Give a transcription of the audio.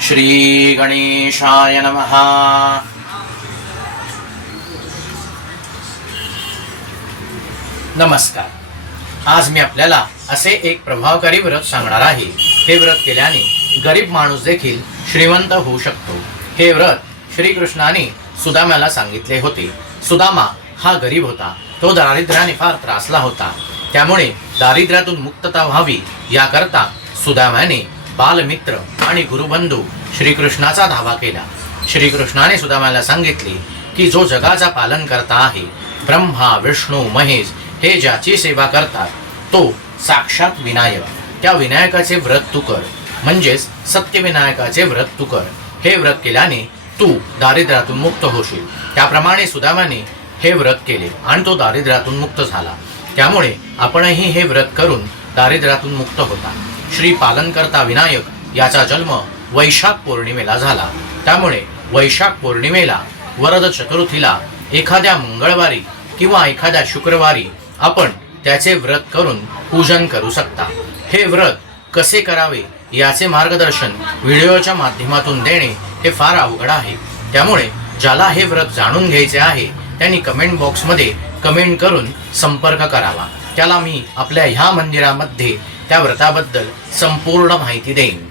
श्री गणेशाय नमः। नमस्कार। आज मी आपल्याला असे एक प्रभावकारी व्रत सांगणार आहे। हे व्रत केल्याने गरीब माणूस देखील श्रीमंत होऊ शकतो। हे व्रत श्रीकृष्णाने सुदाम्याला सांगितले होते। सुदामा हा गरीब होता, तो दारिद्र्याने फार त्रासला होता। त्यामुळे दारिद्र्यातून मुक्तता व्हावी याकरता सुदाम्याने बालमित्र आणि गुरुबंधू श्रीकृष्णाचा धावा केला। श्रीकृष्णाने सुदाम्याला सांगितले की जो जगाचा पालन करता आहे, ब्रह्मा विष्णू महेश हे ज्याची सेवा करतात तो साक्षात विनायक, त्या विनायकाचे व्रत तू कर, म्हणजेच सत्यविनायकाचे व्रत तू कर। हे व्रत केल्याने तू दारिद्र्यातून मुक्त होशील। त्याप्रमाणे सुदाम्याने हे व्रत केले आणि तो दारिद्र्यातून मुक्त झाला। त्यामुळे आपणही हे व्रत करून दारिद्र्यातून मुक्त होता। श्री पालनकर्ता विनायक याचा जन्म वैशाख पौर्णिमेला झाला। त्यामुळे वैशाख पौर्णिमेला वरद चतुर्थीला एखाद्या मंगळवारी किंवा एखाद्या शुक्रवारी आपण त्याचे व्रत करून पूजन करू शकता। हे व्रत कसे करावे याचे मार्गदर्शन व्हिडिओच्या माध्यमातून देणे हे फार अवघड आहे। त्यामुळे ज्याला हे व्रत जाणून घ्यायचे आहे त्यांनी कमेंट बॉक्समध्ये कमेंट करून संपर्क करावा। त्याला मी आपल्या ह्या मंदिरामध्ये त्या व्रताबद्दल संपूर्ण माहिती देईन।